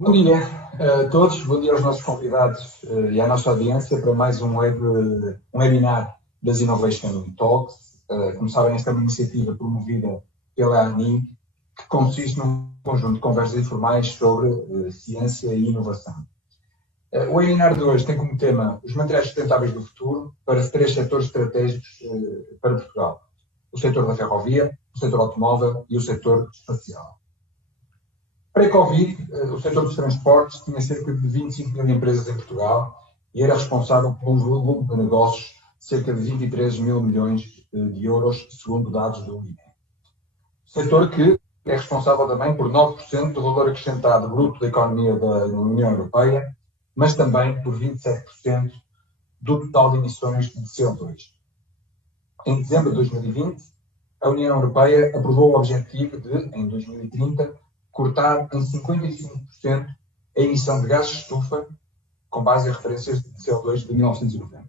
Bom dia a todos, bom dia aos nossos convidados e à nossa audiência para mais um webinar das Innovation Talks. Como sabem, esta é uma iniciativa promovida pela ANI, que consiste num conjunto de conversas informais sobre ciência e inovação. O webinar de hoje tem como tema os materiais sustentáveis do futuro para três setores estratégicos para Portugal: o setor da ferrovia, o setor automóvel e o setor espacial. Pré-Covid, o setor dos transportes tinha cerca de 25 mil empresas em Portugal e era responsável por um volume de negócios de cerca de 23 mil milhões de euros, segundo dados do INE. Setor que é responsável também por 9% do valor acrescentado bruto da economia da União Europeia, mas também por 27% do total de emissões de CO2. Em dezembro de 2020, a União Europeia aprovou o objetivo de, em 2030, cortar em 55% a emissão de gases de estufa, com base em referências de CO2 de 1990.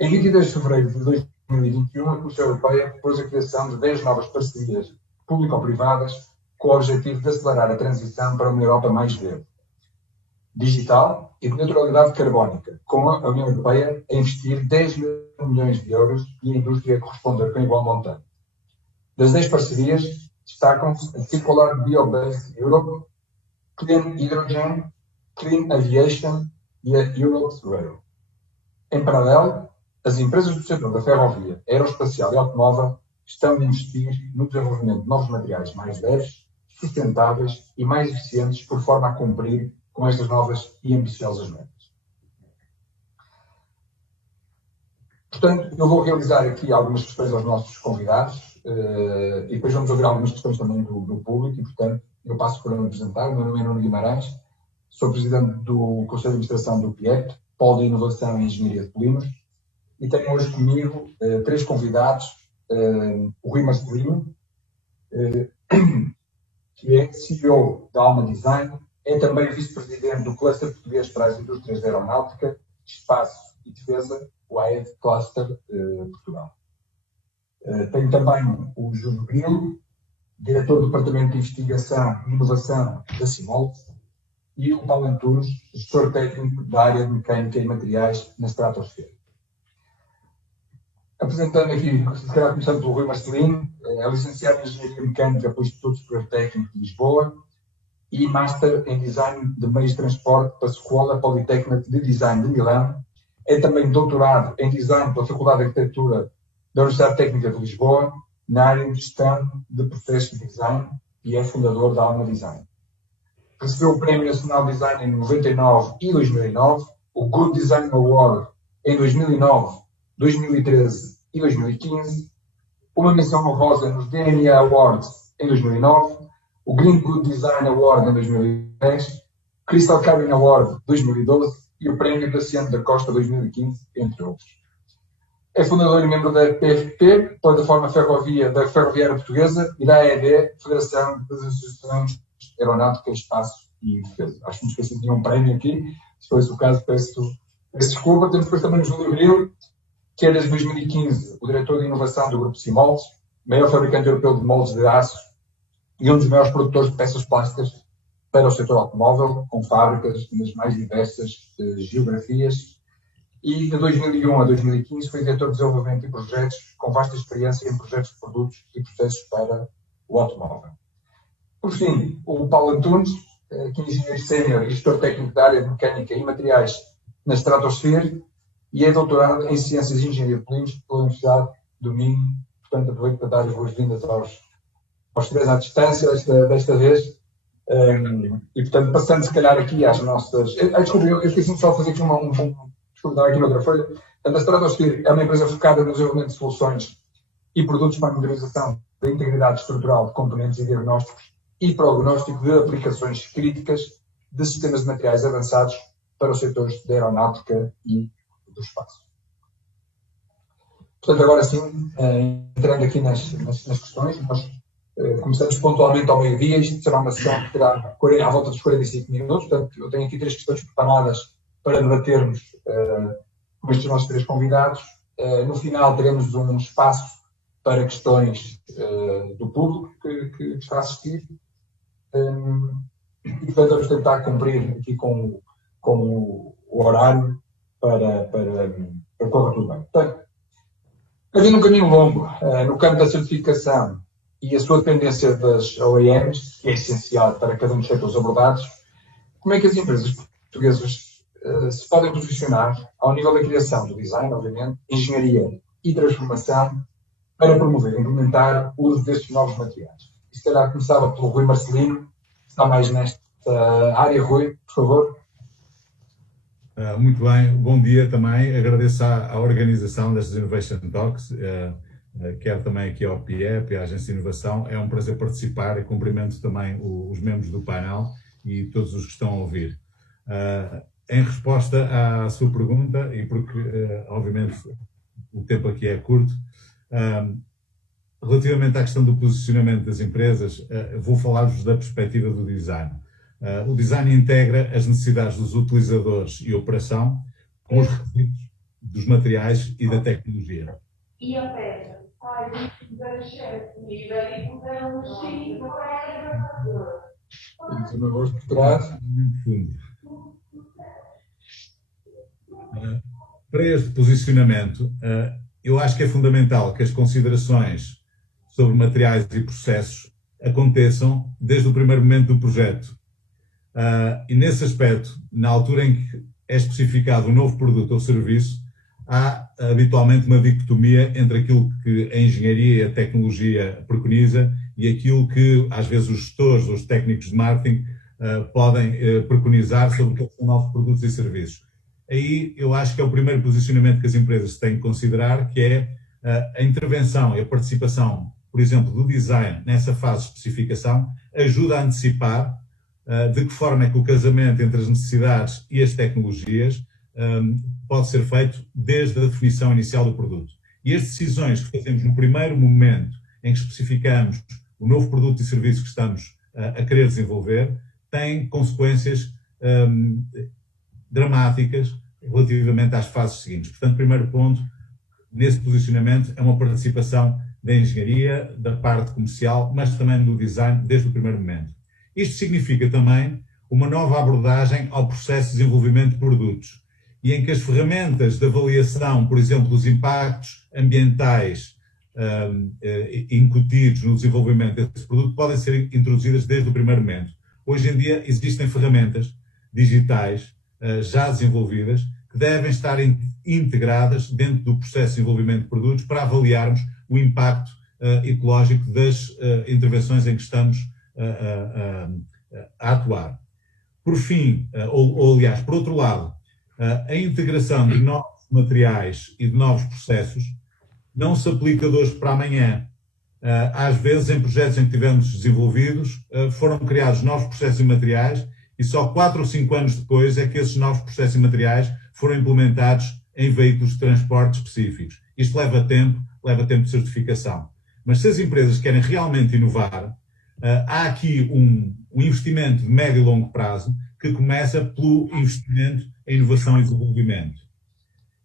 Em 22 de fevereiro de 2021, a Comissão Europeia propôs a criação de 10 novas parcerias público-privadas com o objetivo de acelerar a transição para uma Europa mais verde, digital e de neutralidade carbónica, com a União Europeia a investir 10 mil milhões de euros e a indústria a corresponder com igual montante. Das 10 parcerias, destacam-se a Circular Bio-Based Europe, Clean Hydrogen, Clean Aviation e a Europe's Rail. Em paralelo, as empresas do setor da ferrovia, aeroespacial e automóvel estão a investir no desenvolvimento de novos materiais mais leves, sustentáveis e mais eficientes, por forma a cumprir com estas novas e ambiciosas metas. Portanto, eu vou realizar aqui algumas questões aos nossos convidados e depois vamos ouvir algumas questões também do público e, portanto, eu passo por me apresentar. O meu nome é Nuno Guimarães, sou presidente do Conselho de Administração do PIEP, Polo de Inovação e Engenharia de Polímeros, e tenho hoje comigo três convidados: o Rui Marcelino, que é CEO da Alma Design, é também vice-presidente do Cluster Português para as Indústrias da Aeronáutica, Espaço e Defesa, o AED Cluster Portugal. Tenho também o Júlio Grilo, diretor do Departamento de Investigação e Inovação da Simolde, e o Paulo Antunes, gestor técnico da área de Mecânica e Materiais na Stratosfera. Apresentando aqui, se calhar começando pelo Rui Marcelino, é licenciado em Engenharia Mecânica pelo Instituto Superior Técnico de Lisboa e Master em Design de Meios de Transporte pela Escola Politécnica de Design de Milão. É também doutorado em Design pela Faculdade de Arquitetura da Universidade Técnica de Lisboa, na área de Gestão de Processos de Design, e é fundador da Alma Design. Recebeu o Prémio Nacional de Design em 99 e 2009, o Good Design Award em 2009, 2013 e 2015, uma menção honrosa nos DNA Awards em 2009, o Green Good Design Award em 2010, Crystal Cabin Award 2012 e o Prémio Tassiano da Costa 2015, entre outros. É fundador e membro da PFP, Plataforma da Ferroviária Portuguesa, e da AED, Federação das Associações Aeronáutica, Espaço e Defesa. Acho que me esqueci de nenhum prémio aqui. Se fosse o caso, peço desculpa. Temos depois também o Júlio Grilo, que é desde 2015 o diretor de inovação do Grupo Simoldes, maior fabricante europeu de moldes de aço e um dos maiores produtores de peças plásticas para o setor automóvel, com fábricas nas mais diversas geografias. E de 2001 a 2015 foi diretor de desenvolvimento e projetos, com vasta experiência em projetos de produtos e processos para o automóvel. Por fim, o Paulo Antunes, que é engenheiro sénior e gestor técnico da área de Mecânica e Materiais na Stratosfera, e é doutorado em Ciências e Engenharia de Polímeros pela Universidade do Minho. Portanto, aproveito para dar as boas-vindas aos três à distância desta vez. E, portanto, passando se calhar aqui às nossas... Desculpa, eu esqueci-me só de fazer aqui Desculpa, dar aqui noutra folha. Portanto, a Stratosfera é uma empresa focada no desenvolvimento de soluções e produtos para a monitorização da integridade estrutural de componentes e diagnósticos e prognóstico de aplicações críticas de sistemas de materiais avançados para os setores da aeronáutica e do espaço. Portanto, agora sim, entrando aqui nas questões, nós começamos pontualmente ao meio-dia. Isto será uma sessão que terá à volta dos 45 minutos. Portanto, eu tenho aqui três questões preparadas para debatermos com estes nossos três convidados. No final teremos um espaço para questões do público que está a assistir. E portanto vamos tentar cumprir aqui com o horário para correr tudo bem. Portanto, havendo um caminho longo no campo da certificação e a sua dependência das OEMs, que é essencial para cada um dos setores abordados, como é que as empresas portuguesas se podem posicionar ao nível da criação do design, obviamente, engenharia e transformação para promover e implementar o uso destes novos materiais? E se calhar começava pelo Rui Marcelino, que está mais nesta área. Rui, por favor. Muito bem, bom dia também. Agradeço à organização destas Innovation Talks, quero também aqui ao PIEP e à Agência de Inovação. É um prazer participar e cumprimento também os membros do painel e todos os que estão a ouvir. Em resposta à sua pergunta, e porque obviamente o tempo aqui é curto, relativamente à questão do posicionamento das empresas, vou falar-vos da perspectiva do design. O design integra as necessidades dos utilizadores e operação com os requisitos dos materiais e da tecnologia. E a pedra? Uma voz por trás. Para este posicionamento, eu acho que é fundamental que as considerações sobre materiais e processos aconteçam desde o primeiro momento do projeto. E nesse aspecto, na altura em que é especificado um novo produto ou serviço, há habitualmente uma dicotomia entre aquilo que a engenharia e a tecnologia preconiza e aquilo que às vezes os gestores, os técnicos de marketing podem preconizar sobre o que são novos produtos e serviços. Aí eu acho que é o primeiro posicionamento que as empresas têm que considerar, que é a intervenção e a participação, por exemplo, do design nessa fase de especificação, ajuda a antecipar de que forma é que o casamento entre as necessidades e as tecnologias pode ser feito desde a definição inicial do produto. E as decisões que fazemos no primeiro momento em que especificamos o novo produto e serviço que estamos a querer desenvolver têm consequências dramáticas relativamente às fases seguintes. Portanto, o primeiro ponto nesse posicionamento é uma participação da engenharia, da parte comercial, mas também do design desde o primeiro momento. Isto significa também uma nova abordagem ao processo de desenvolvimento de produtos e em que as ferramentas de avaliação, por exemplo, dos impactos ambientais incutidos no desenvolvimento desse produto podem ser introduzidas desde o primeiro momento. Hoje em dia existem ferramentas digitais já desenvolvidas que devem estar integradas dentro do processo de desenvolvimento de produtos para avaliarmos o impacto ecológico das intervenções em que estamos a atuar. Por fim, ou aliás, por outro lado, a integração de novos materiais e de novos processos não se aplica de hoje para amanhã. Às vezes, em projetos em que tivemos desenvolvidos, foram criados novos processos e materiais e só 4 ou 5 anos depois é que esses novos processos e materiais foram implementados em veículos de transporte específicos. Isto leva tempo de certificação. Mas se as empresas querem realmente inovar, há aqui um investimento de médio e longo prazo que começa pelo investimento em inovação e desenvolvimento.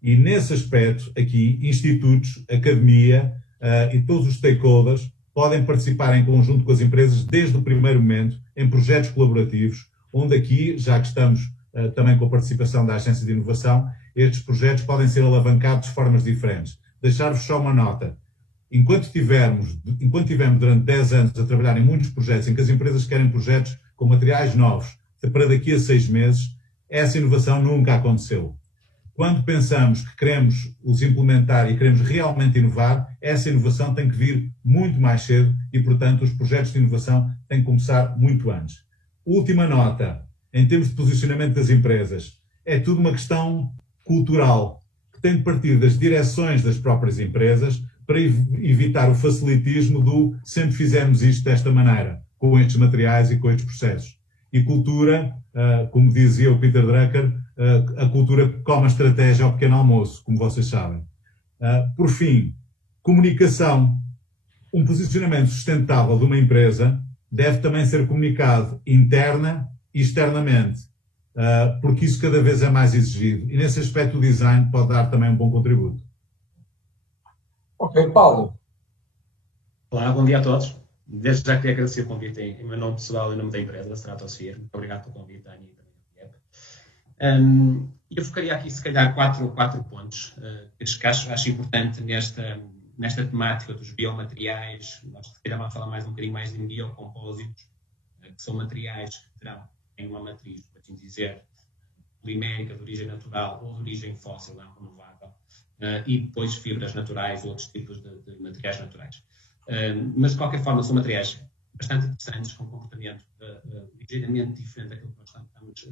E nesse aspecto, aqui, institutos, academia e todos os stakeholders podem participar em conjunto com as empresas desde o primeiro momento em projetos colaborativos, onde aqui, já que estamos também com a participação da Agência de Inovação, estes projetos podem ser alavancados de formas diferentes. Deixar-vos só uma nota. Enquanto tivemos durante 10 anos a trabalhar em muitos projetos em que as empresas querem projetos com materiais novos para daqui a 6 meses, essa inovação nunca aconteceu. Quando pensamos que queremos os implementar e queremos realmente inovar, essa inovação tem que vir muito mais cedo e, portanto, os projetos de inovação têm que começar muito antes. Última nota, em termos de posicionamento das empresas, é tudo uma questão cultural, que tem de partir das direções das próprias empresas para evitar o facilitismo do sempre fizemos isto desta maneira, com estes materiais e com estes processos. E cultura, como dizia o Peter Drucker, a cultura come a estratégia ao pequeno almoço, como vocês sabem. Por fim, comunicação. Um posicionamento sustentável de uma empresa deve também ser comunicado interna e externamente, porque isso cada vez é mais exigido. E nesse aspecto o design pode dar também um bom contributo. Ok, Paulo. Olá, bom dia a todos. Desde já queria agradecer o convite em meu nome pessoal e em nome da empresa, da Stratosphere. Muito obrigado pelo convite, Dani, e também ao IEP. Eu focaria aqui, se calhar, quatro pontos que acho importante nesta temática dos biomateriais. Nós, se calhar, vamos falar mais um bocadinho mais de biocompósitos, que são materiais que têm uma matriz, por assim dizer, polimérica, de origem natural ou de origem fóssil, não renovável, e depois fibras naturais ou outros tipos de materiais naturais. Mas, de qualquer forma, são materiais bastante interessantes, com um comportamento ligeiramente diferente daquilo que nós estamos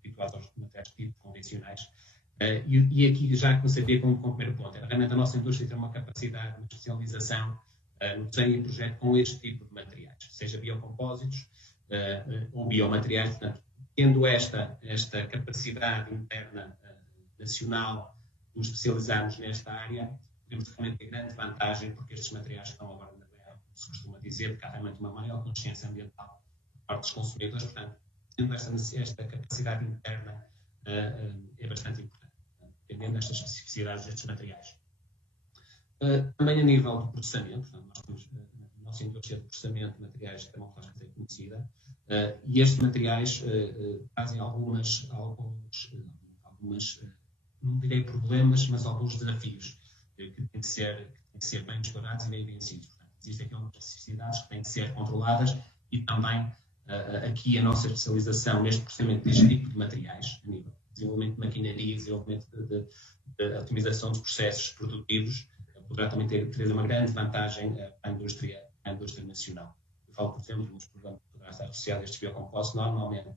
habituados aos materiais tipo convencionais. E aqui já começaria com o primeiro ponto. Realmente a nossa indústria tem uma capacidade de especialização no desenho e projeto com este tipo de materiais, seja biocompósitos ou biomateriais. Portanto, tendo esta capacidade interna nacional de nos especializarmos nesta área, temos realmente ter grande vantagem, porque estes materiais estão agora na guerra, como se costuma dizer, porque há realmente uma maior consciência ambiental por parte dos consumidores. Portanto, tendo esta capacidade interna é bastante importante, dependendo destas especificidades destes materiais. Também a nível de processamento, portanto, nós temos a nossa indústria de processamento de materiais termoflásticos é conhecida, e estes materiais trazem algumas, não direi problemas, mas alguns desafios que têm que ser bem explorados e bem vencidos. Existem aqui algumas especificidades que têm que ser controladas e também aqui a nossa especialização neste processamento deste tipo de materiais, a nível de desenvolvimento de maquinaria, desenvolvimento de otimização dos processos produtivos, poderá também ter uma grande vantagem para a indústria nacional. Eu falo, por exemplo, nos programas que poderá estar associado a estes biocompostos, normalmente,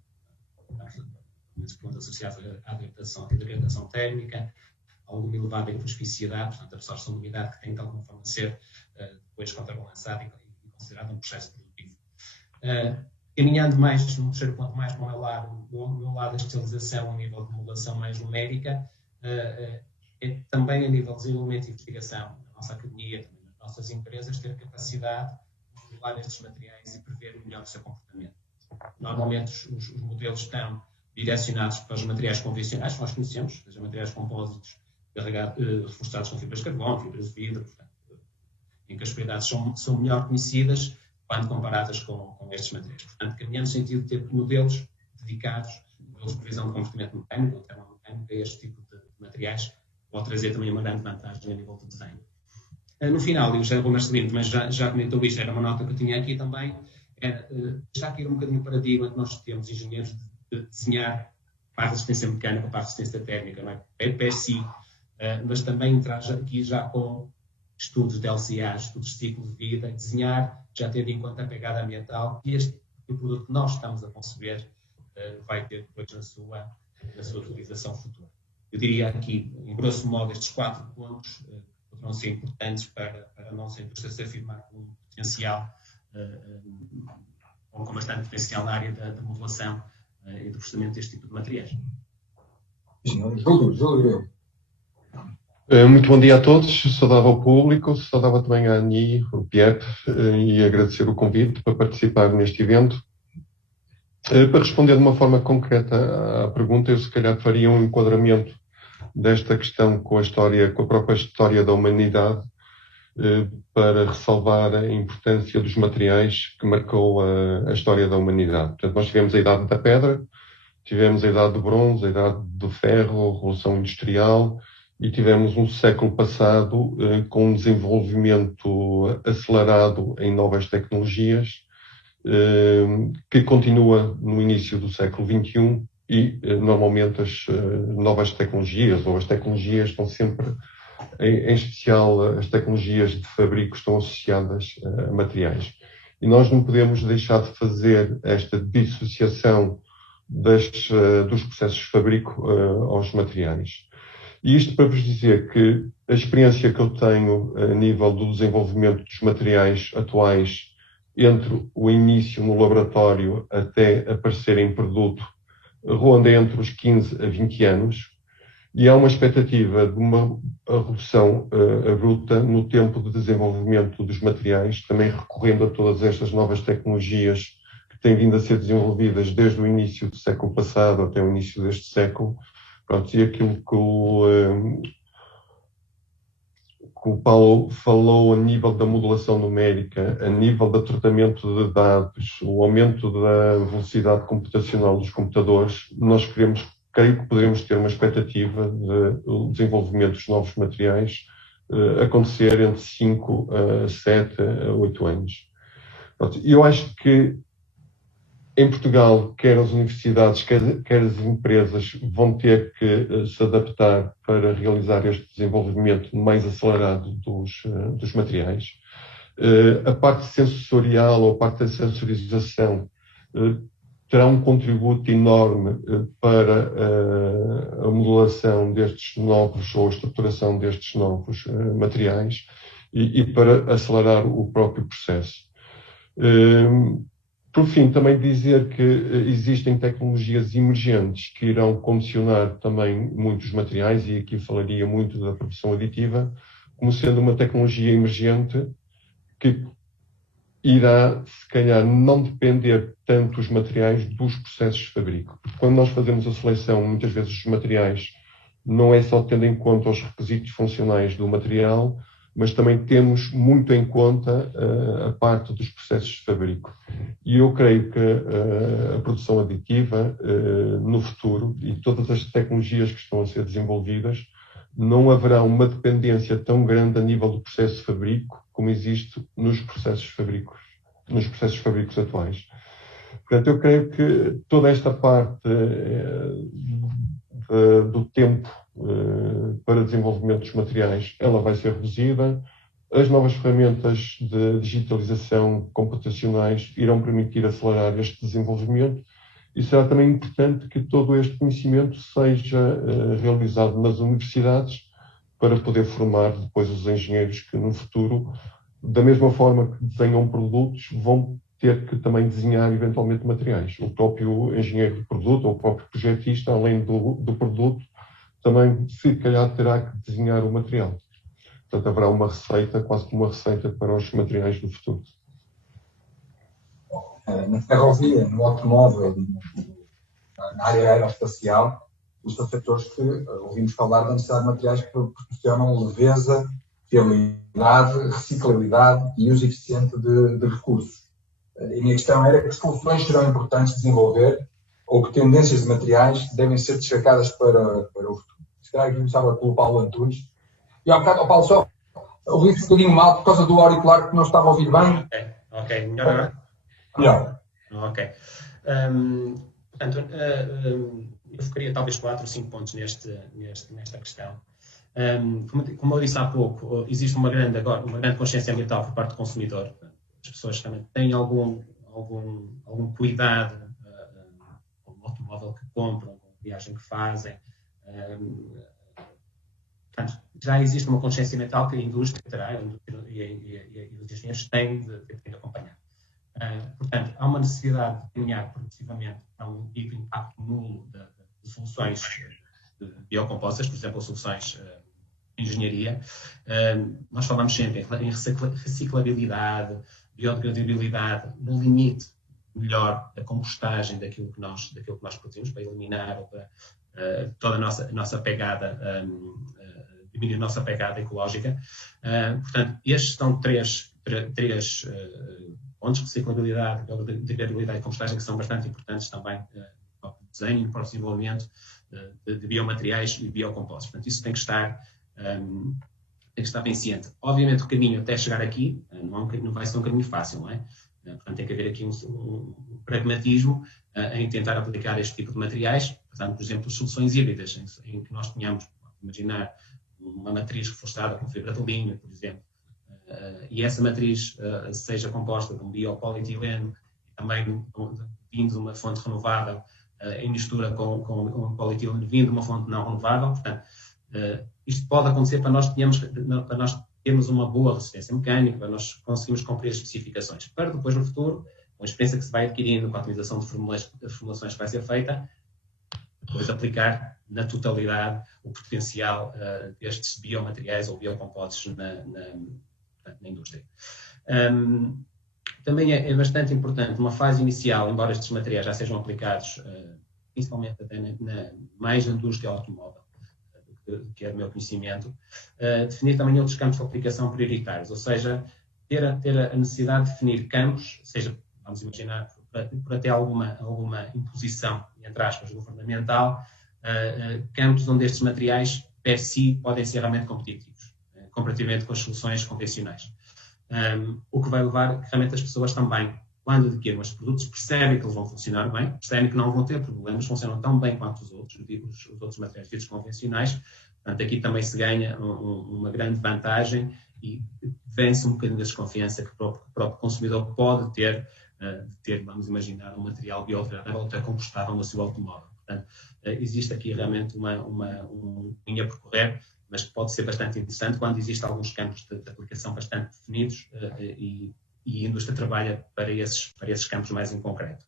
nos programas associados à hidratação térmica, alguma elevada infospicicidade, portanto, a absorção de umidade que tem de alguma forma ser depois contrabalançada e considerado um processo produtivo. Caminhando mais, no terceiro ponto, mais para o meu lado da especialização a nível de modulação mais numérica, é também a nível de desenvolvimento e investigação, na nossa academia, também nas nossas empresas, ter a capacidade de modular estes materiais e prever melhor o seu comportamento. Normalmente os modelos estão direcionados para os materiais convencionais que nós conhecemos, seja materiais compósitos reforçados com fibras de carbono, fibras de vidro, portanto, em que as propriedades são melhor conhecidas quando comparadas com estes materiais. Portanto, caminhando no sentido de ter modelos dedicados, modelos de previsão de comportamento mecânico ou termomecânico a este tipo de materiais, pode trazer também uma grande vantagem a nível de desenho. No final, e o José Marcelino também já comentou isto, era uma nota que eu tinha aqui também, está aqui um bocadinho o paradigma que nós temos engenheiros de desenhar parte de assistência mecânica, parte de assistência térmica, não é PSI, mas também entrar aqui já com estudos de LCA, estudos de ciclo de vida, desenhar, já tendo em conta a pegada ambiental, e o produto que nós estamos a conceber vai ter depois na sua utilização futura. Eu diria aqui, em grosso modo, estes 4 pontos poderão ser importantes para a nossa indústria se afirmar com potencial, ou com bastante potencial na área da modulação e do processamento deste tipo de materiais. Júlio. Muito bom dia a todos, saudava ao público, saudava também a ANI, o PIEP, e agradecer o convite para participar neste evento. Para responder de uma forma concreta à pergunta, eu se calhar faria um enquadramento desta questão com a própria história da humanidade, para ressalvar a importância dos materiais que marcou a história da humanidade. Portanto, nós tivemos a Idade da Pedra, tivemos a Idade do Bronze, a Idade do Ferro, a Revolução Industrial, e tivemos um século passado com um desenvolvimento acelerado em novas tecnologias, que continua no início do século XXI, e normalmente as novas tecnologias, ou as tecnologias estão sempre, em especial as tecnologias de fabrico, estão associadas a materiais. E nós não podemos deixar de fazer esta dissociação dos processos de fabrico aos materiais. E isto para vos dizer que a experiência que eu tenho a nível do desenvolvimento dos materiais atuais, entre o início no laboratório até aparecer em produto, ronda entre os 15 a 20 anos, e há uma expectativa de uma redução abrupta no tempo de desenvolvimento dos materiais, também recorrendo a todas estas novas tecnologias que têm vindo a ser desenvolvidas desde o início do século passado até o início deste século. Pronto, e aquilo que que o Paulo falou a nível da modulação numérica, a nível do tratamento de dados, o aumento da velocidade computacional dos computadores, nós creio que poderemos ter uma expectativa de desenvolvimento dos novos materiais acontecer entre 5 a 7 a 8 anos. E eu acho que em Portugal, quer as universidades, quer as empresas vão ter que se adaptar para realizar este desenvolvimento mais acelerado dos materiais. A parte sensorial ou a parte da sensorização terá um contributo enorme para a modulação destes novos ou a estruturação destes novos materiais e para acelerar o próprio processo. Por fim, também dizer que existem tecnologias emergentes que irão condicionar também muitos materiais, e aqui falaria muito da produção aditiva, como sendo uma tecnologia emergente que irá, se calhar, não depender tanto dos materiais dos processos de fabrico. Porque quando nós fazemos a seleção, muitas vezes, dos materiais, não é só tendo em conta os requisitos funcionais do material, mas também temos muito em conta a parte dos processos de fabrico. E eu creio que a produção aditiva, no futuro, e todas as tecnologias que estão a ser desenvolvidas, não haverá uma dependência tão grande a nível do processo de fabrico como existe nos processos de fabricos atuais. Portanto, eu creio que toda esta parte do tempo para desenvolvimento dos materiais, ela vai ser reduzida. As novas ferramentas de digitalização computacionais irão permitir acelerar este desenvolvimento e será também importante que todo este conhecimento seja realizado nas universidades para poder formar depois os engenheiros que no futuro, da mesma forma que desenham produtos, vão ter que também desenhar eventualmente materiais. O próprio engenheiro de produto ou o próprio projetista, além do produto, também, se calhar, terá que desenhar o material. Portanto, haverá uma receita, quase como uma receita para os materiais do futuro. Na ferrovia, no automóvel, na área aeroespacial, isto são setores que ouvimos falar da necessidade de materiais que proporcionam leveza, fiabilidade, reciclabilidade e uso eficiente de recursos. E a minha questão era que soluções serão importantes de desenvolver ou que tendências de materiais devem ser destacadas para o futuro. Se calhar aqui começava pelo Paulo Antunes. E ao bocado, Paulo, só ouvi-se um bocadinho mal por causa do auricular que não estava a ouvir bem. Ok. Melhor agora? Melhor. Ok. Portanto, eu focaria talvez 4 ou 5 pontos nesta questão. Como eu disse há pouco, existe uma grande consciência ambiental por parte do consumidor. As pessoas também têm algum cuidado com o automóvel que compram, com a viagem que fazem. Portanto, já existe uma consciência ambiental que a indústria terá e os engenheiros têm de acompanhar. Portanto, há uma necessidade de caminhar progressivamente para um impacto nulo de soluções biocompostas, por exemplo, soluções de engenharia. Nós falamos sempre em reciclabilidade, biodegradabilidade, no limite melhor da compostagem daquilo que nós produzimos, para eliminar ou para toda a nossa pegada, diminuir a nossa pegada ecológica. Portanto, estes são três pontos: reciclabilidade, biodegradabilidade e compostagem, que são bastante importantes também para o desenho e para o desenvolvimento de biomateriais e biocompostos. Portanto, isso tem que estar bem ciente. Obviamente, o caminho até chegar aqui não vai ser um caminho fácil, não é? Portanto, tem que haver aqui um pragmatismo em tentar aplicar este tipo de materiais. Portanto, por exemplo, soluções híbridas, em que nós tenhamos, imaginar, uma matriz reforçada com fibra de linho, por exemplo, e essa matriz seja composta de um biopolietileno, também vindo de uma fonte renovável, em mistura com um polietileno vindo de uma fonte não renovável. Portanto, isto pode acontecer para nós termos uma boa resistência mecânica, para nós conseguirmos cumprir as especificações, para depois, no futuro, com a experiência que se vai adquirindo, com a utilização de formulações que vai ser feita, depois aplicar na totalidade o potencial destes biomateriais ou biocompostos na indústria. Também é bastante importante, numa fase inicial, embora estes materiais já sejam aplicados, principalmente até mais na indústria automóvel, que é do meu conhecimento, definir também outros campos de aplicação prioritários, ou seja, ter a necessidade de definir campos, seja, vamos imaginar, por até alguma imposição, entre aspas, governamental, campos onde estes materiais, per si, podem ser realmente competitivos, comparativamente com as soluções convencionais. O que vai levar que realmente as pessoas também, quando adquirem os produtos, percebem que eles vão funcionar bem, percebem que não vão ter problemas, funcionam tão bem quanto os outros materiais ditos convencionais. Portanto, aqui também se ganha uma grande vantagem e vence um bocadinho da desconfiança que o próprio consumidor pode ter, vamos imaginar, um material biodegradável ou até compostável no seu automóvel. Portanto, existe aqui realmente uma linha a percorrer, mas pode ser bastante interessante quando existem alguns campos de aplicação bastante definidos e a indústria trabalha para esses campos mais em concreto.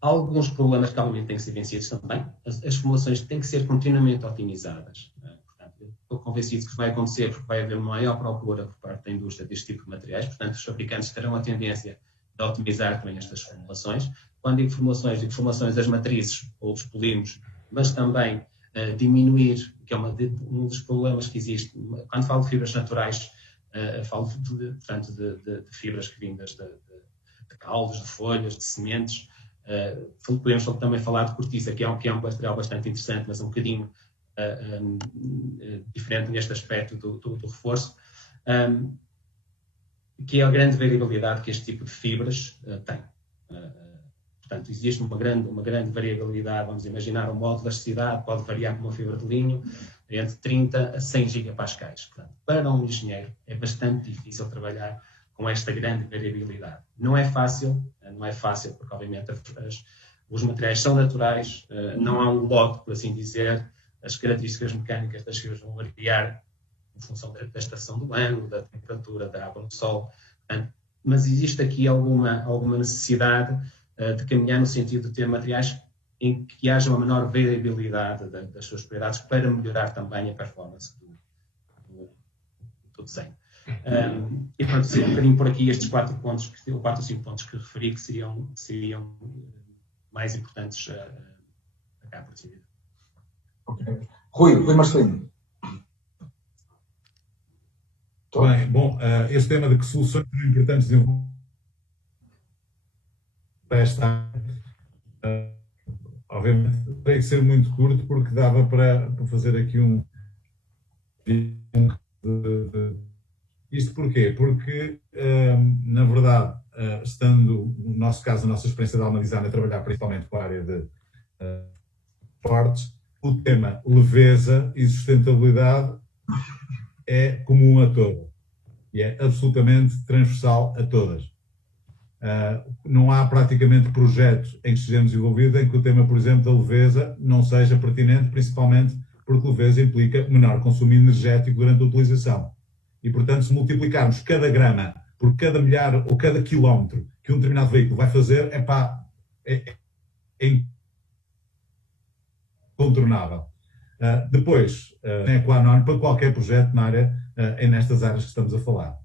Alguns problemas que obviamente têm que ser vencidos também. As formulações têm que ser continuamente otimizadas. Portanto, estou convencido que isso vai acontecer porque vai haver uma maior procura por parte da indústria deste tipo de materiais. Portanto, os fabricantes terão a tendência de otimizar também estas formulações. Quando digo formulações das matrizes ou dos polímeros, mas também diminuir, que é um dos problemas que existe. Quando falo de fibras naturais, falo portanto, de fibras que vindas de caules, de folhas, de sementes. Podemos também falar de cortiça, que é um material bastante interessante, mas um bocadinho diferente neste aspecto do reforço, que é a grande variabilidade que este tipo de fibras tem. Portanto, existe uma grande variabilidade, vamos imaginar, o modo de elasticidade pode variar com uma fibra de linho entre 30 a 100 gigapascais. Portanto, para um engenheiro é bastante difícil trabalhar com esta grande variabilidade. Não é fácil porque obviamente os materiais são naturais, não há um lote, por assim dizer, as características mecânicas das fibras vão variar em função da estação do ano, da temperatura, da água no sol, mas existe aqui alguma necessidade de caminhar no sentido de ter materiais em que haja uma menor variabilidade das suas propriedades para melhorar também a performance do desenho. E pronto, um bocadinho por aqui estes 4 ou 5 pontos que referi que seriam mais importantes a cá, por assim dizer. Okay. Rui Marcelino. Bem, bom, este tema de que soluções são importantes desenvolver esta obviamente tem que ser muito curto porque dava para fazer aqui isto porquê? Porque na verdade estando no nosso caso, a nossa experiência de Alma Design a trabalhar principalmente com a área de portes, o tema leveza e sustentabilidade é comum a todas e é absolutamente transversal a todas. Não há praticamente projetos em que estejamos envolvidos em que o tema, por exemplo, da leveza não seja pertinente, principalmente porque leveza implica menor consumo energético durante a utilização. E, portanto, se multiplicarmos cada grama por cada milhar ou cada quilómetro que um determinado veículo vai fazer, é incontornável. Depois, é qua non para qualquer projeto na área, nestas áreas que estamos a falar.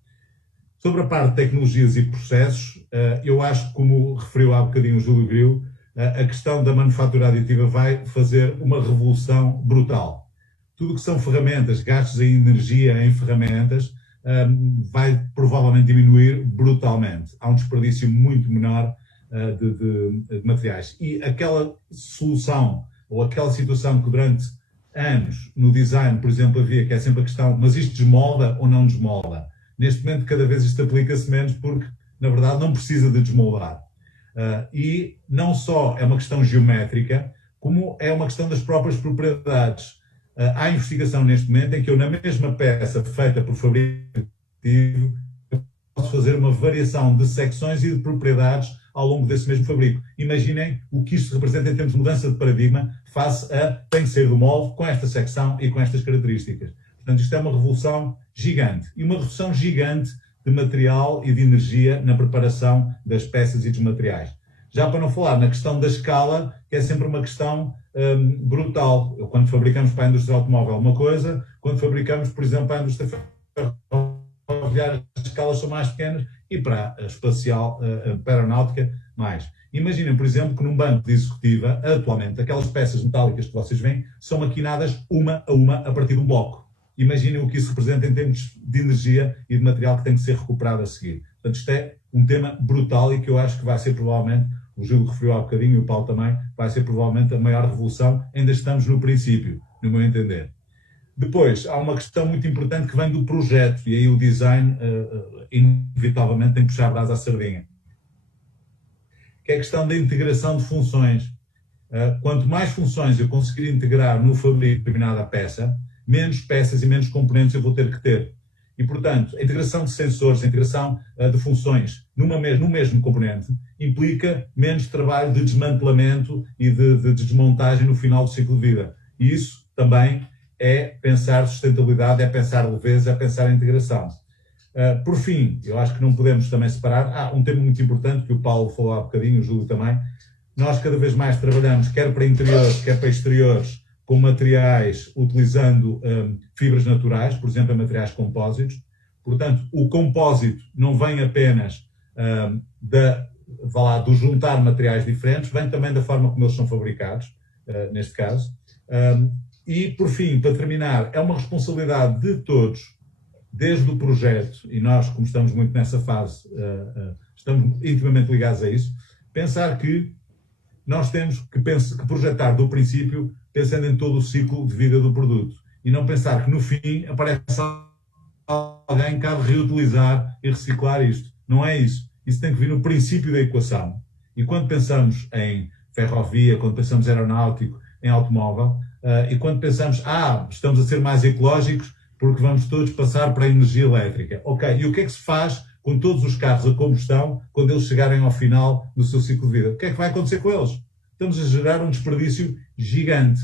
Sobre a parte de tecnologias e processos, eu acho que, como referiu há bocadinho o Júlio Grilo, a questão da manufatura aditiva vai fazer uma revolução brutal. Tudo o que são ferramentas, gastos em energia em ferramentas, vai provavelmente diminuir brutalmente. Há um desperdício muito menor de materiais. E aquela solução ou aquela situação que durante anos no design, por exemplo, havia, que é sempre a questão, mas isto desmolda ou não desmolda? Neste momento, cada vez isto aplica-se menos porque, na verdade, não precisa de desmoldar. E não só é uma questão geométrica, como é uma questão das próprias propriedades. Há investigação neste momento em que eu, na mesma peça feita por fabricante, posso fazer uma variação de secções e de propriedades ao longo desse mesmo fabrico. Imaginem o que isto representa em termos de mudança de paradigma face a tem que ser do molde com esta secção e com estas características. Portanto, isto é uma revolução gigante. E uma revolução gigante de material e de energia na preparação das peças e dos materiais. Já para não falar na questão da escala, que é sempre uma questão brutal. Quando fabricamos para a indústria automóvel uma coisa, quando fabricamos, por exemplo, para a indústria ferroviária, as escalas são mais pequenas e para a espacial, para a aeronáutica, mais. Imaginem, por exemplo, que num banco de executiva, atualmente, aquelas peças metálicas que vocês veem são maquinadas uma a uma a partir de um bloco. Imaginem o que isso representa em termos de energia e de material que tem que ser recuperado a seguir. Portanto, isto é um tema brutal e que eu acho que vai ser provavelmente, o Júlio referiu há bocadinho e o Paulo também, vai ser provavelmente a maior revolução. Ainda estamos no princípio, no meu entender. Depois, há uma questão muito importante que vem do projeto, e aí o design, inevitavelmente, tem que puxar a brasa à sardinha, que é a questão da integração de funções. Quanto mais funções eu conseguir integrar no fabrico de determinada peça, menos peças e menos componentes eu vou ter que ter. E, portanto, a integração de sensores, a integração de funções no mesmo componente, implica menos trabalho de desmantelamento e de desmontagem no final do ciclo de vida. E isso também é pensar sustentabilidade, é pensar leveza, é pensar integração. Por fim, eu acho que não podemos também separar, um tema muito importante que o Paulo falou há bocadinho, o Júlio também, nós cada vez mais trabalhamos, quer para interiores, quer para exteriores, com materiais utilizando fibras naturais, por exemplo, em materiais compósitos. Portanto, o compósito não vem apenas do juntar materiais diferentes, vem também da forma como eles são fabricados, neste caso. E, por fim, para terminar, é uma responsabilidade de todos, desde o projeto, e nós, como estamos muito nessa fase, estamos intimamente ligados a isso, pensar que nós temos que projetar do princípio, pensando em todo o ciclo de vida do produto, e não pensar que no fim aparece alguém que há de reutilizar e reciclar isto. Não é isso. Isso tem que vir no princípio da equação. E quando pensamos em ferrovia, quando pensamos em aeronáutico, em automóvel, e quando pensamos, estamos a ser mais ecológicos porque vamos todos passar para a energia elétrica. Ok, e o que é que se faz com todos os carros a combustão quando eles chegarem ao final do seu ciclo de vida? O que é que vai acontecer com eles? Estamos a gerar um desperdício gigante.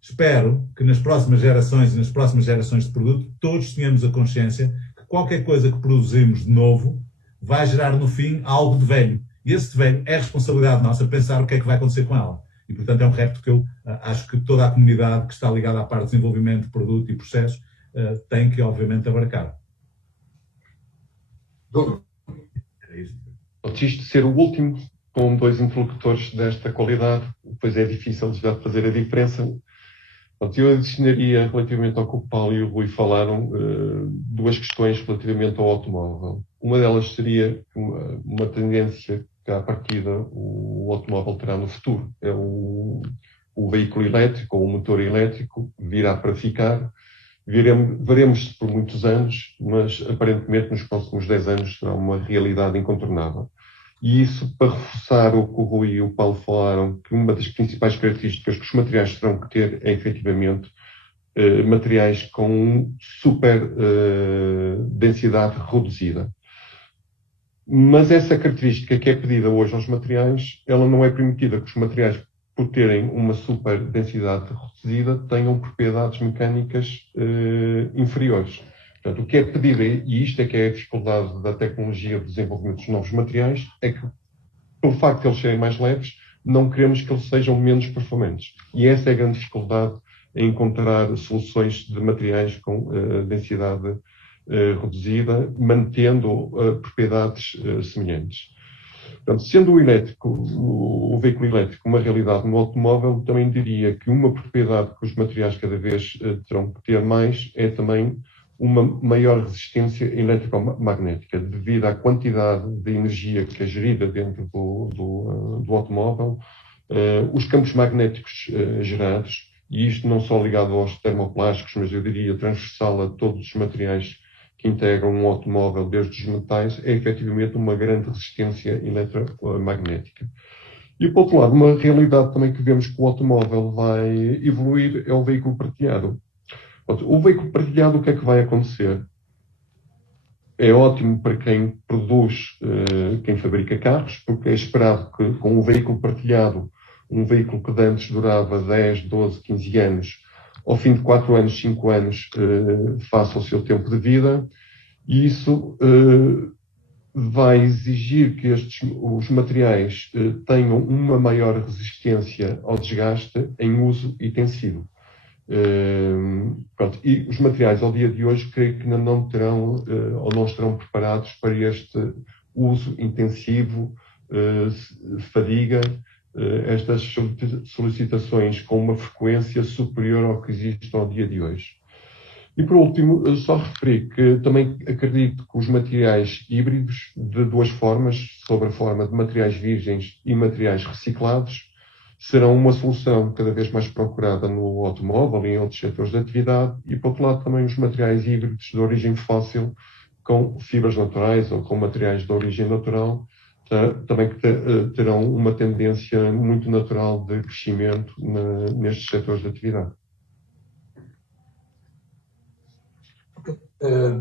Espero que nas próximas gerações e nas próximas gerações de produto todos tenhamos a consciência que qualquer coisa que produzimos de novo vai gerar no fim algo de velho. E esse de velho é responsabilidade nossa pensar o que é que vai acontecer com ela. E, portanto, é um repto que eu acho que toda a comunidade que está ligada à parte de desenvolvimento de produto e processos tem que, obviamente, abarcar. Isto ser o último, com 2 interlocutores desta qualidade, pois é difícil já fazer a diferença. Eu adicionaria, relativamente ao que o Paulo e o Rui falaram, 2 questões relativamente ao automóvel. Uma delas seria uma tendência que, à partida, o automóvel terá no futuro. É o veículo elétrico ou o motor elétrico virá para ficar. Veremos por muitos anos, mas aparentemente nos próximos 10 anos será uma realidade incontornável. E isso, para reforçar o que o Rui e o Paulo falaram, que uma das principais características que os materiais terão que ter é, efetivamente, materiais com super densidade reduzida. Mas essa característica que é pedida hoje aos materiais, ela não é permitida que os materiais, por terem uma super densidade reduzida, tenham propriedades mecânicas inferiores. Portanto, o que é pedido, e isto é que é a dificuldade da tecnologia de desenvolvimento dos novos materiais, é que, pelo facto de eles serem mais leves, não queremos que eles sejam menos performantes. E essa é a grande dificuldade em encontrar soluções de materiais com densidade reduzida, mantendo propriedades semelhantes. Portanto, sendo o veículo elétrico uma realidade no automóvel, também diria que uma propriedade que os materiais cada vez terão que ter mais é também uma maior resistência eletromagnética, devido à quantidade de energia que é gerida dentro do automóvel, os campos magnéticos gerados, e isto não só ligado aos termoplásticos, mas eu diria transversal a todos os materiais que integram um automóvel, desde os metais, é efetivamente uma grande resistência eletromagnética. E, por outro lado, uma realidade também que vemos que o automóvel vai evoluir é o veículo partilhado. O veículo partilhado, o que é que vai acontecer? É ótimo para quem produz, quem fabrica carros, porque é esperado que com o veículo partilhado, um veículo que antes durava 10, 12, 15 anos, ao fim de 4 anos, 5 anos, faça o seu tempo de vida, e isso vai exigir que os materiais tenham uma maior resistência ao desgaste em uso intensivo. Pronto, e os materiais ao dia de hoje creio que ainda não terão ou não estarão preparados para este uso intensivo, fadiga, estas solicitações com uma frequência superior ao que existe ao dia de hoje. E por último, só referi que também acredito que os materiais híbridos, de duas formas, sobre a forma de materiais virgens e materiais reciclados, serão uma solução cada vez mais procurada no automóvel e em outros setores de atividade, e por outro lado também os materiais híbridos de origem fóssil, com fibras naturais ou com materiais de origem natural, também que terão uma tendência muito natural de crescimento nestes setores de atividade.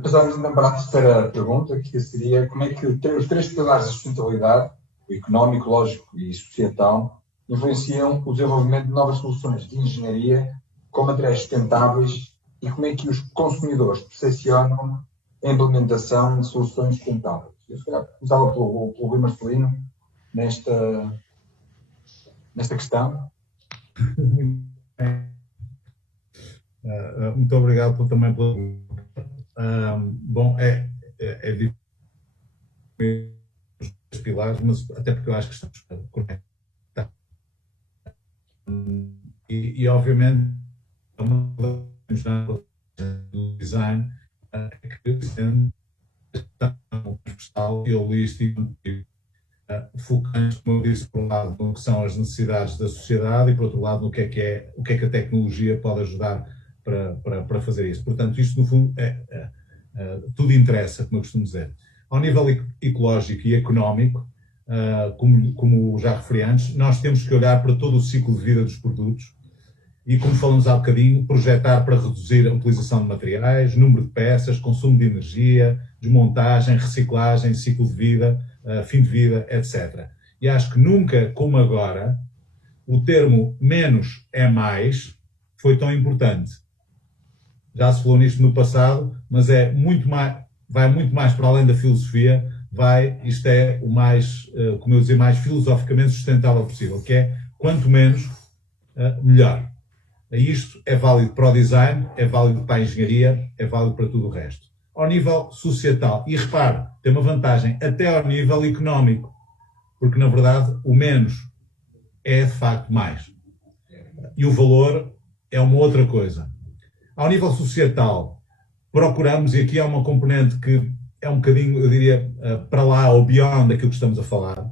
Passamos então para a terceira pergunta, que seria como é que os três pilares da sustentabilidade, o económico, lógico e societal, influenciam o desenvolvimento de novas soluções de engenharia com materiais sustentáveis e como é que os consumidores percepcionam a implementação de soluções sustentáveis. Eu se calhar começava pelo Rui Marcelino nesta questão. Muito obrigado também pela bom, é difícil os pilares, mas até porque eu acho que estamos conectados. E obviamente, do design que sendo transversal e holístico, focando, como eu disse, por um lado, no que são as necessidades da sociedade e, por outro lado, no que é que a tecnologia pode ajudar para fazer isso. Portanto, isto, no fundo, tudo interessa, como eu costumo dizer. Ao nível ecológico e económico, como já referi antes, nós temos que olhar para todo o ciclo de vida dos produtos e, como falamos há bocadinho, projetar para reduzir a utilização de materiais, número de peças, consumo de energia, desmontagem, reciclagem, ciclo de vida, fim de vida, etc. E acho que nunca, como agora, o termo menos é mais foi tão importante. Já se falou nisto no passado, mas vai muito mais para além da filosofia, isto é o mais, como eu dizia, mais filosoficamente sustentável possível, que é quanto menos, melhor. Isto é válido para o design, é válido para a engenharia, é válido para tudo o resto. Ao nível societal, e repare, tem uma vantagem até ao nível económico, porque na verdade o menos é de facto mais. E o valor é uma outra coisa. Ao nível societal, procuramos, e aqui há uma componente que é um bocadinho, eu diria, para lá ou beyond daquilo que estamos a falar,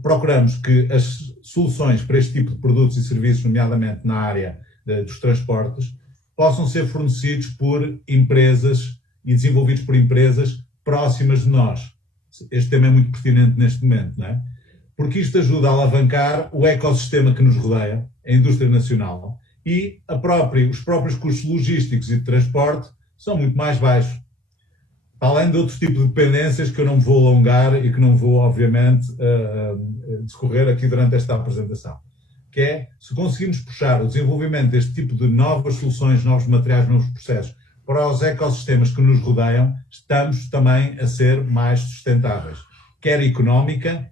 procuramos que as soluções para este tipo de produtos e serviços, nomeadamente na área dos transportes, possam ser fornecidos por empresas e desenvolvidos por empresas próximas de nós. Este tema é muito pertinente neste momento, não é? Porque isto ajuda a alavancar o ecossistema que nos rodeia, a indústria nacional, e os próprios custos logísticos e de transporte são muito mais baixos. Além de outros tipos de dependências que eu não me vou alongar e que não vou, obviamente, discorrer aqui durante esta apresentação. Que é, se conseguirmos puxar o desenvolvimento deste tipo de novas soluções, novos materiais, novos processos, para os ecossistemas que nos rodeiam, estamos também a ser mais sustentáveis. Quer económica,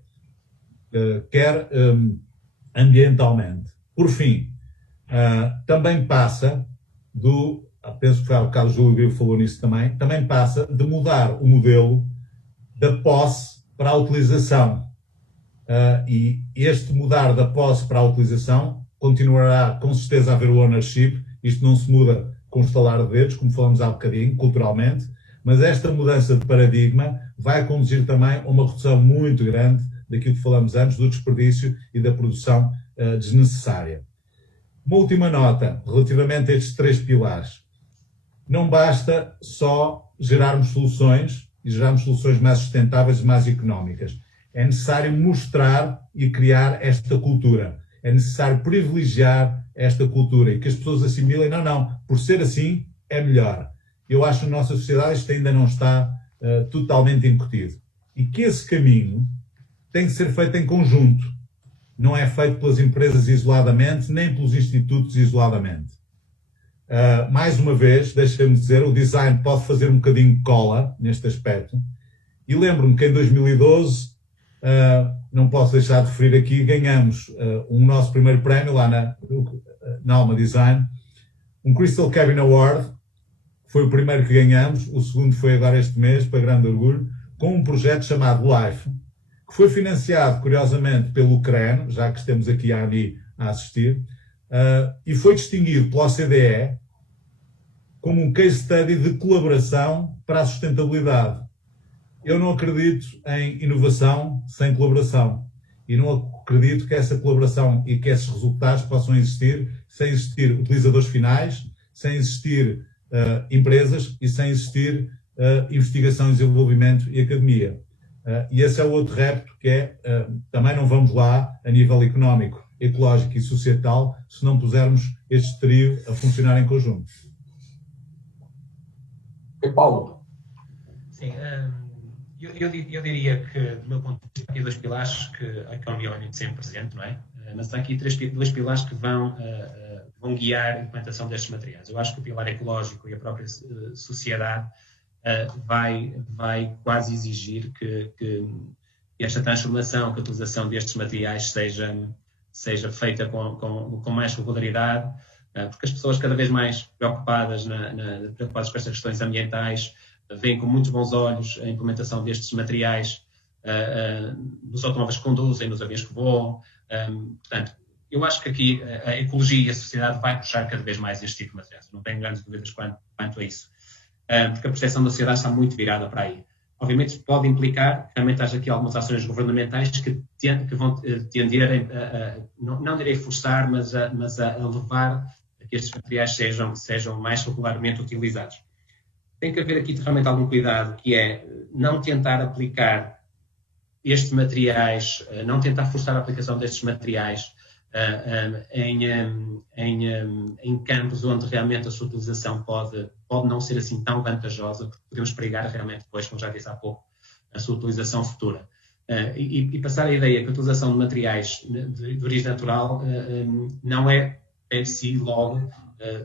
quer ambientalmente. Por fim, também passa penso que o Carlos Júlio falou nisso também passa de mudar o modelo da posse para a utilização. E este mudar da posse para a utilização continuará com certeza a haver o ownership. Isto não se muda com o estalar de dedos, como falamos há bocadinho, culturalmente, mas esta mudança de paradigma vai conduzir também a uma redução muito grande daquilo que falamos antes, do desperdício e da produção desnecessária. Uma última nota relativamente a estes três pilares. Não basta só gerarmos soluções e gerarmos soluções mais sustentáveis e mais económicas. É necessário mostrar e criar esta cultura. É necessário privilegiar esta cultura e que as pessoas assimilem, não, por ser assim é melhor. Eu acho que na nossa sociedade isto ainda não está totalmente incutido. E que esse caminho tem que ser feito em conjunto. Não é feito pelas empresas isoladamente, nem pelos institutos isoladamente. Mais uma vez, deixa-me dizer, o design pode fazer um bocadinho de cola neste aspecto. E lembro-me que em 2012, não posso deixar de referir aqui, ganhamos o nosso primeiro prémio lá na Alma Design, um Crystal Cabin Award, foi o primeiro que ganhamos, o segundo foi agora este mês, para grande orgulho, com um projeto chamado LIFE, que foi financiado, curiosamente, pelo CREN, já que estamos aqui a ANI a assistir, e foi distinguido pela OCDE como um case study de colaboração para a sustentabilidade. Eu não acredito em inovação sem colaboração. E não acredito que essa colaboração e que esses resultados possam existir sem existir utilizadores finais, sem existir empresas e sem existir investigação, desenvolvimento e academia. E esse é o outro repto, que é, também não vamos lá a nível económico, ecológico e societal se não pusermos este trio a funcionar em conjunto. E Paulo? Sim, eu diria que, do meu ponto de vista, há aqui dois pilares que a economia é sempre presente, não é? Mas há aqui dois pilares que vão guiar a implementação destes materiais. Eu acho que o pilar ecológico e a própria sociedade vai quase exigir que esta transformação, que a utilização destes materiais seja feita com mais regularidade, porque as pessoas cada vez mais preocupadas com estas questões ambientais veem com muitos bons olhos a implementação destes materiais nos automóveis que conduzem, nos aviões que voam. Portanto, eu acho que aqui a ecologia e a sociedade vai puxar cada vez mais este tipo de materiais. Não tenho grandes dúvidas quanto a isso. Porque a percepção da sociedade está muito virada para aí. Obviamente pode implicar que realmente haja aqui algumas ações governamentais que vão tender não direi forçar, mas a levar a que estes materiais sejam mais regularmente utilizados. Tem que haver aqui realmente algum cuidado, que é não tentar aplicar estes materiais, não tentar forçar a aplicação destes materiais em campos onde realmente a sua utilização pode não ser assim tão vantajosa, porque podemos perigar realmente depois, como já disse há pouco, a sua utilização futura. E passar a ideia que a utilização de materiais de origem natural não é si logo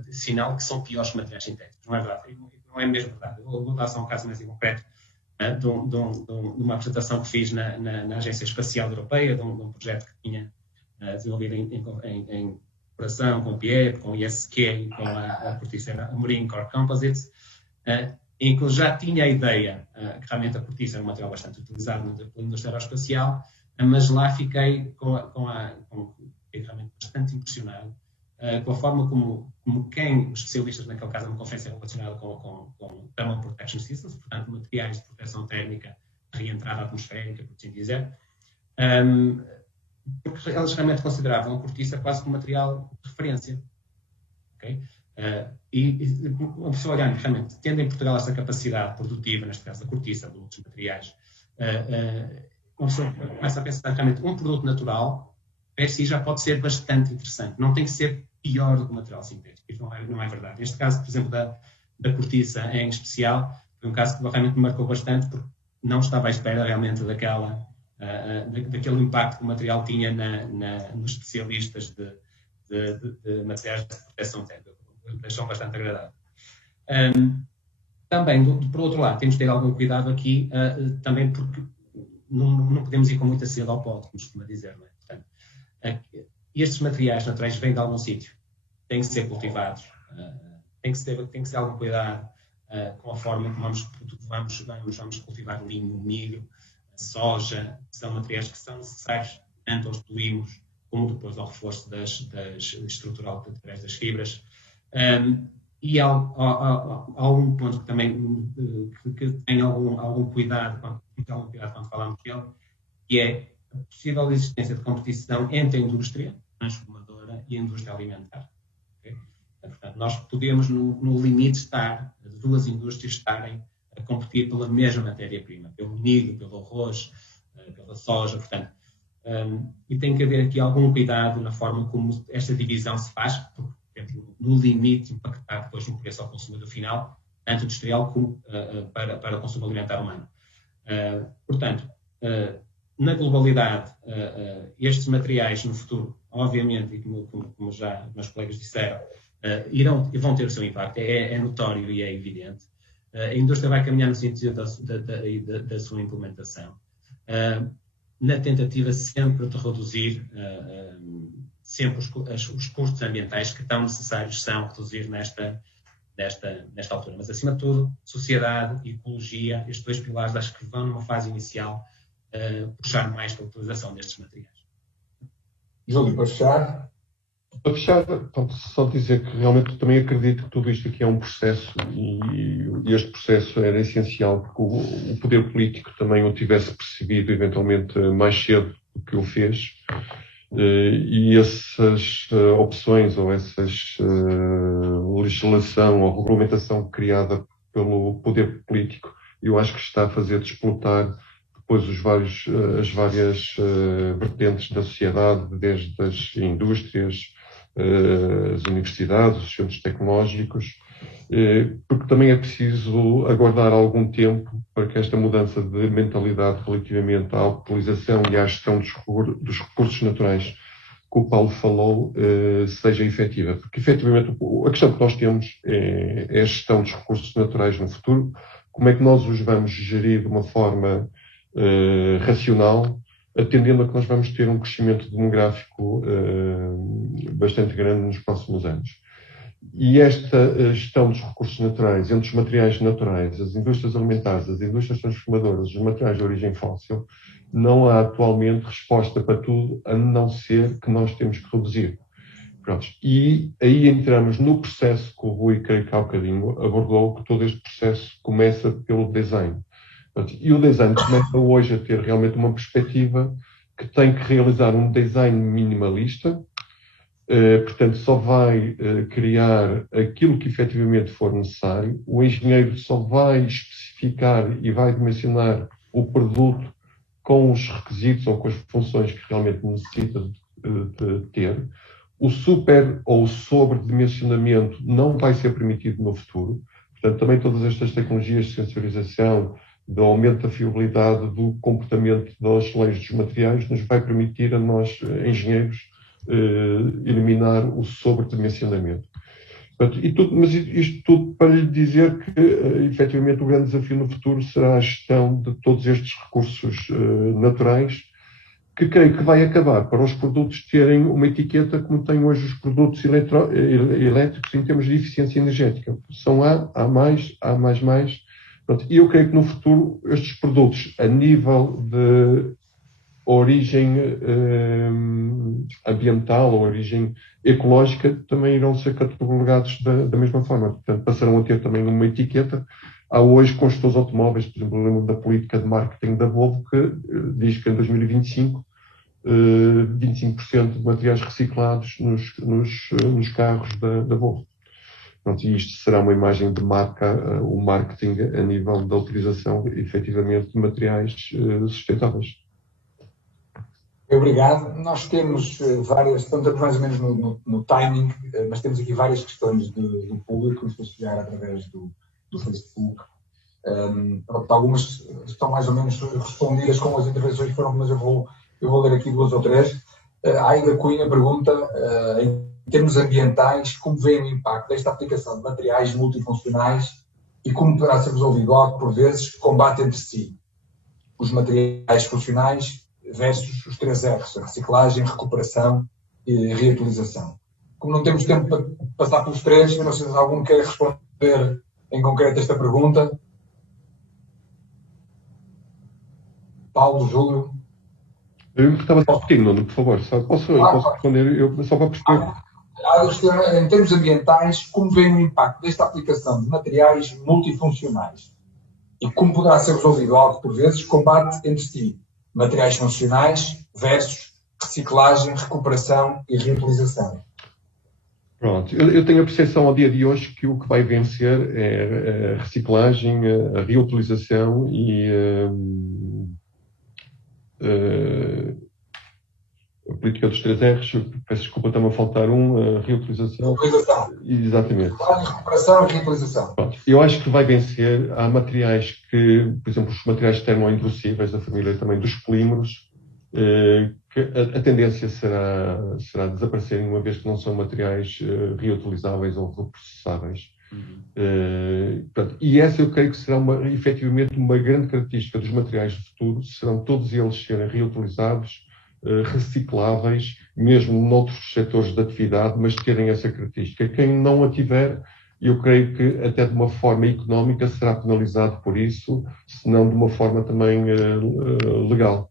sinal que são piores que materiais sintéticos. Não é verdade. Não é mesmo verdade. Eu vou dar só um caso mais em concreto de uma apresentação que fiz na Agência Espacial Europeia, de um projeto que tinha desenvolvido em colaboração com o PIEP, com o ISQ e com a Cortiça Marine Core Composites, em que eu já tinha a ideia que realmente a cortiça era um material bastante utilizado pela indústria aeroespacial, mas lá fiquei realmente bastante impressionado com a forma como os especialistas, naquele caso, uma conferência relacionada com Thermal Protection Systems, portanto, materiais de proteção térmica de reentrada atmosférica, por assim dizer, porque eles realmente consideravam a cortiça quase como material de referência. Okay? E uma pessoa olhando, realmente, tendo em Portugal esta capacidade produtiva, neste caso da cortiça, de outros materiais, uma pessoa começa a pensar realmente um produto natural, per si já pode ser bastante interessante. Não tem que ser pior do que o material sintético. Isso não é verdade. Neste caso, por exemplo, da cortiça em especial, foi um caso que realmente me marcou bastante, porque não estava à espera realmente daquele impacto que o material tinha nos especialistas de materiais de proteção térmica. Deixou bastante agradável. Também, por outro lado, temos de ter algum cuidado aqui, também porque não podemos ir com muita cedo ao pó, como costuma dizer, não é? Portanto, estes materiais naturais vêm de algum sítio, têm que ser cultivados, tem que ser algum cuidado com a forma como vamos cultivar linho, milho, soja, que são materiais que são necessários tanto aos polímeros como depois ao reforço estrutural através das fibras. E há algum ponto que também que tem algum cuidado quando falamos dele, que é a possível existência de competição entre a indústria transformadora e a indústria alimentar. Okay? Portanto, nós podemos, no limite, duas indústrias estarem a competir pela mesma matéria-prima, pelo milho, pelo arroz, pela soja, portanto. E tem que haver aqui algum cuidado na forma como esta divisão se faz, porque, no limite, impactar depois no preço ao consumidor final, tanto industrial como para o consumo alimentar humano. Portanto, na globalidade, estes materiais no futuro, obviamente, e como já meus colegas disseram, vão ter o seu impacto, é notório e é evidente. A indústria vai caminhar no sentido da sua implementação, na tentativa sempre de reduzir sempre os custos ambientais que tão necessários são reduzir nesta altura. Mas, acima de tudo, sociedade e ecologia, estes dois pilares, acho que vão, numa fase inicial, puxar mais pela utilização destes materiais. Júlio, para fechar? Para fechar, só dizer que realmente também acredito que tudo isto aqui é um processo e este processo era essencial que o poder político também o tivesse percebido eventualmente mais cedo do que o fez. E essas opções ou essas legislação ou regulamentação criada pelo poder político, eu acho que está a fazer desplotar depois as várias vertentes da sociedade, desde as indústrias, as universidades, os centros tecnológicos, porque também é preciso aguardar algum tempo para que esta mudança de mentalidade relativamente à utilização e à gestão dos recursos naturais que o Paulo falou seja efetiva. Porque, efetivamente, a questão que nós temos é a gestão dos recursos naturais no futuro, como é que nós os vamos gerir de uma forma racional, atendendo a que nós vamos ter um crescimento demográfico bastante grande nos próximos anos. E esta gestão dos recursos naturais, entre os materiais naturais, as indústrias alimentares, as indústrias transformadoras, os materiais de origem fóssil, não há atualmente resposta para tudo, a não ser que nós temos que reduzir. Pronto. E aí entramos no processo que o Rui, creio que há bocadinho, abordou, que todo este processo começa pelo design. Pronto. E o design começa hoje a ter realmente uma perspectiva que tem que realizar um design minimalista. Portanto, só vai criar aquilo que efetivamente for necessário. O engenheiro só vai especificar e vai dimensionar o produto com os requisitos ou com as funções que realmente necessita de ter. O super ou sobredimensionamento não vai ser permitido no futuro. Portanto, também todas estas tecnologias de sensorização, do aumento da fiabilidade do comportamento das leis dos materiais, nos vai permitir a nós, engenheiros, eliminar o sobredimensionamento. Mas isto tudo para lhe dizer que, efetivamente, o grande desafio no futuro será a gestão de todos estes recursos naturais, que creio que vai acabar para os produtos terem uma etiqueta como têm hoje os produtos elétricos em termos de eficiência energética. São A mais. E eu creio que no futuro estes produtos, a nível de origem ambiental ou origem ecológica, também irão ser catalogados da mesma forma. Portanto, passarão a ter também uma etiqueta. Há hoje construtores automóveis, por exemplo, eu lembro da política de marketing da Volvo, que diz que em 2025 25% de materiais reciclados nos carros da Volvo. Pronto, e isto será uma imagem de marca, o marketing a nível da utilização, efetivamente, de materiais sustentáveis. Obrigado. Nós temos várias, estamos mais ou menos no timing, mas temos aqui várias questões do público que nos foi chegar através do Facebook. Algumas estão mais ou menos respondidas com as intervenções que foram, mas eu vou ler aqui duas ou três. A Aida Cunha pergunta, em termos ambientais, como vê o impacto desta aplicação de materiais multifuncionais e como poderá ser resolvido algo, por vezes, combate entre si os materiais funcionais versus os 3 R's, a reciclagem, recuperação e reutilização. Como não temos tempo para passar pelos 3, eu não sei se algum quer responder em concreto esta pergunta. Paulo, Júlio. Eu estava repetindo, Nuno, por favor. Posso responder? Só para perceber. Em termos ambientais, como vê o impacto desta aplicação de materiais multifuncionais e como poderá ser resolvido algo, por vezes, combate entre si materiais funcionais versus reciclagem, recuperação e reutilização? Pronto, eu tenho a percepção ao dia de hoje que o que vai vencer é a reciclagem, a reutilização e a política dos 3 R's. Peço desculpa, está-me a faltar a reutilização. Exatamente. Recuperação e reutilização. Pronto, eu acho que vai vencer. Há materiais que, por exemplo, os materiais termoinducíveis, da família também dos polímeros, que a tendência será desaparecer, uma vez que não são materiais reutilizáveis ou reprocessáveis. E essa eu creio que será efetivamente uma grande característica dos materiais do futuro, serão todos eles serem reutilizados, recicláveis, mesmo noutros setores de atividade, mas terem essa característica. Quem não a tiver, eu creio que até de uma forma económica será penalizado por isso, se não de uma forma também legal.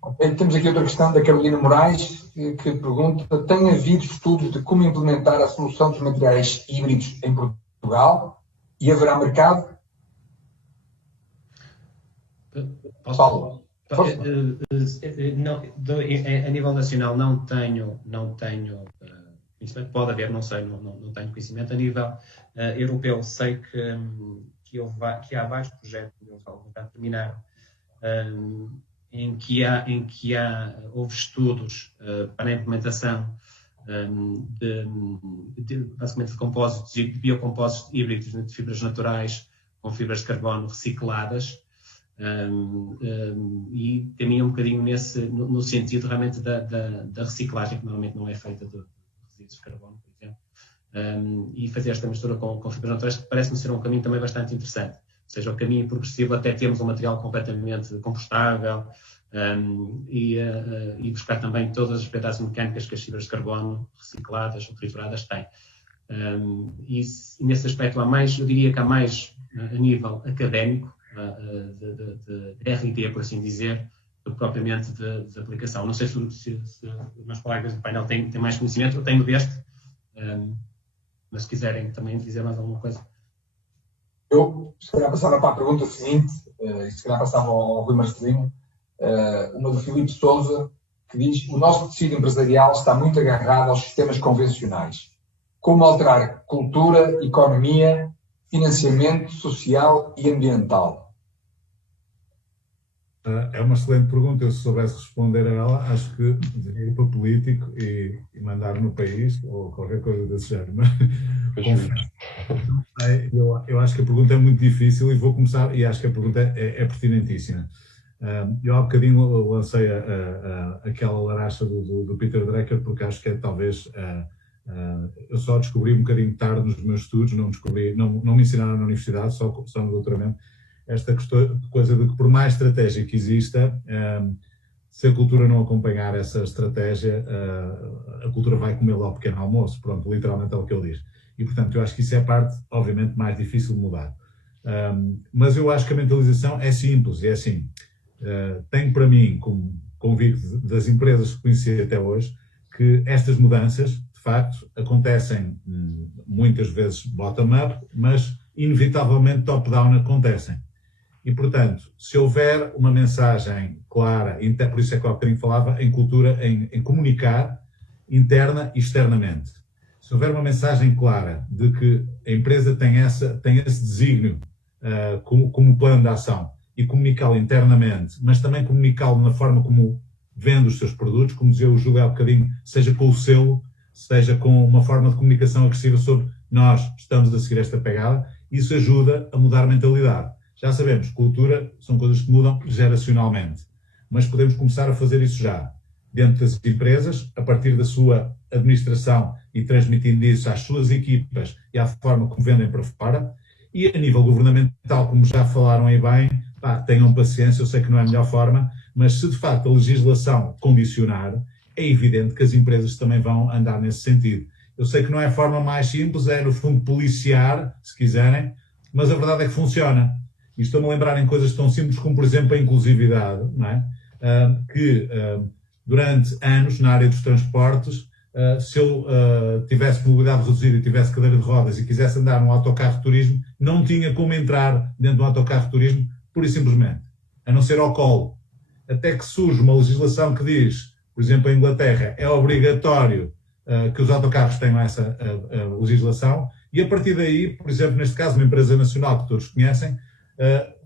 Okay. Temos aqui outra questão da Carolina Moraes, que pergunta: tem havido estudos de como implementar a solução dos materiais híbridos em Portugal e haverá mercado? Paulo. Não, a nível nacional não tenho conhecimento, pode haver, não sei, não tenho conhecimento. A nível europeu sei que há vários projetos, alguns já terminaram, em que houve estudos para a implementação basicamente de compósitos e de biocompósitos híbridos de fibras naturais com fibras de carbono recicladas. E caminha um bocadinho no sentido realmente da reciclagem, que normalmente não é feita de resíduos de carbono, por exemplo, e fazer esta mistura com fibras naturais, que parece-me ser um caminho também bastante interessante. Ou seja, o caminho progressivo até termos um material completamente compostável, e buscar também todas as propriedades mecânicas que as fibras de carbono recicladas ou trituradas têm. E nesse aspecto eu diria que há mais a nível académico, de R&D, por assim dizer, do que propriamente de aplicação. Não sei se os meus colegas do painel têm mais conhecimento, eu tenho deste, mas se quiserem também dizer mais alguma coisa. Eu, se calhar, passava para a pergunta seguinte, e se calhar passava ao Rui Marcelino, uma do Filipe Sousa, que diz: o nosso tecido empresarial está muito agarrado aos sistemas convencionais. Como alterar cultura, economia, financiamento social e ambiental? É uma excelente pergunta. Eu, se soubesse responder a ela, acho que deveria ir para político e mandar no país ou qualquer coisa desse género. Mas, eu acho que a pergunta é muito difícil e vou começar, e acho que a pergunta é pertinentíssima. Eu há bocadinho lancei aquela laracha do Peter Drucker, porque acho que é talvez... eu só descobri um bocadinho tarde nos meus estudos, não me ensinaram na universidade, só no doutoramento, esta coisa de que, por mais estratégia que exista, se a cultura não acompanhar essa estratégia, a cultura vai comê-la ao pequeno almoço. Pronto, literalmente é o que ele diz. E, portanto, eu acho que isso é a parte, obviamente, mais difícil de mudar. Mas eu acho que a mentalização é simples, e é assim. Tenho para mim, como convicto das empresas que conheci até hoje, que estas mudanças, de facto, acontecem muitas vezes bottom-up, mas inevitavelmente top-down acontecem. E, portanto, se houver uma mensagem clara, por isso é que eu há bocadinho falava em cultura, em comunicar interna e externamente. Se houver uma mensagem clara de que a empresa tem esse desígnio como plano de ação e comunicá-lo internamente, mas também comunicá-lo na forma como vende os seus produtos, como dizia o Júlio há bocadinho, seja com o selo, seja com uma forma de comunicação agressiva sobre nós estamos a seguir esta pegada, isso ajuda a mudar a mentalidade. Já sabemos, cultura são coisas que mudam geracionalmente, mas podemos começar a fazer isso já, dentro das empresas, a partir da sua administração e transmitindo isso às suas equipas e à forma como vendem para fora, e a nível governamental, como já falaram aí bem, tenham paciência, eu sei que não é a melhor forma, mas se de facto a legislação condicionar, é evidente que as empresas também vão andar nesse sentido. Eu sei que não é a forma mais simples, é no fundo policiar, se quiserem, mas a verdade é que funciona. E estou-me a lembrar em coisas tão simples como, por exemplo, a inclusividade, não é? Que durante anos, na área dos transportes, se eu tivesse mobilidade reduzida e tivesse cadeira de rodas e quisesse andar num autocarro de turismo, não tinha como entrar dentro de um autocarro de turismo, pura e simplesmente, a não ser ao colo. Até que surge uma legislação que diz, por exemplo, em Inglaterra, é obrigatório que os autocarros tenham essa legislação, e a partir daí, por exemplo, neste caso, uma empresa nacional que todos conhecem,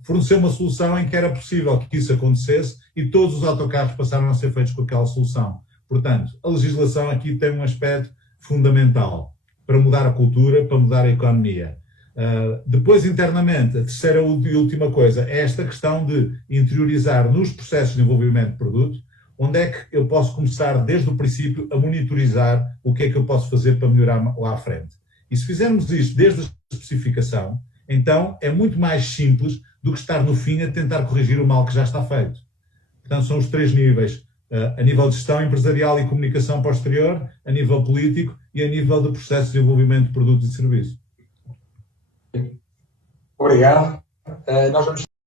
forneceu uma solução em que era possível que isso acontecesse e todos os autocarros passaram a ser feitos com aquela solução. Portanto, a legislação aqui tem um aspecto fundamental para mudar a cultura, para mudar a economia. Depois, internamente, a terceira e última coisa é esta questão de interiorizar nos processos de desenvolvimento de produto, onde é que eu posso começar desde o princípio a monitorizar o que é que eu posso fazer para melhorar lá à frente. E se fizermos isto desde a especificação, então é muito mais simples do que estar no fim a tentar corrigir o mal que já está feito. Portanto, são os 3 níveis, a nível de gestão empresarial e comunicação posterior, a nível político e a nível de processo de desenvolvimento de produtos e serviços. Obrigado. Nós vamos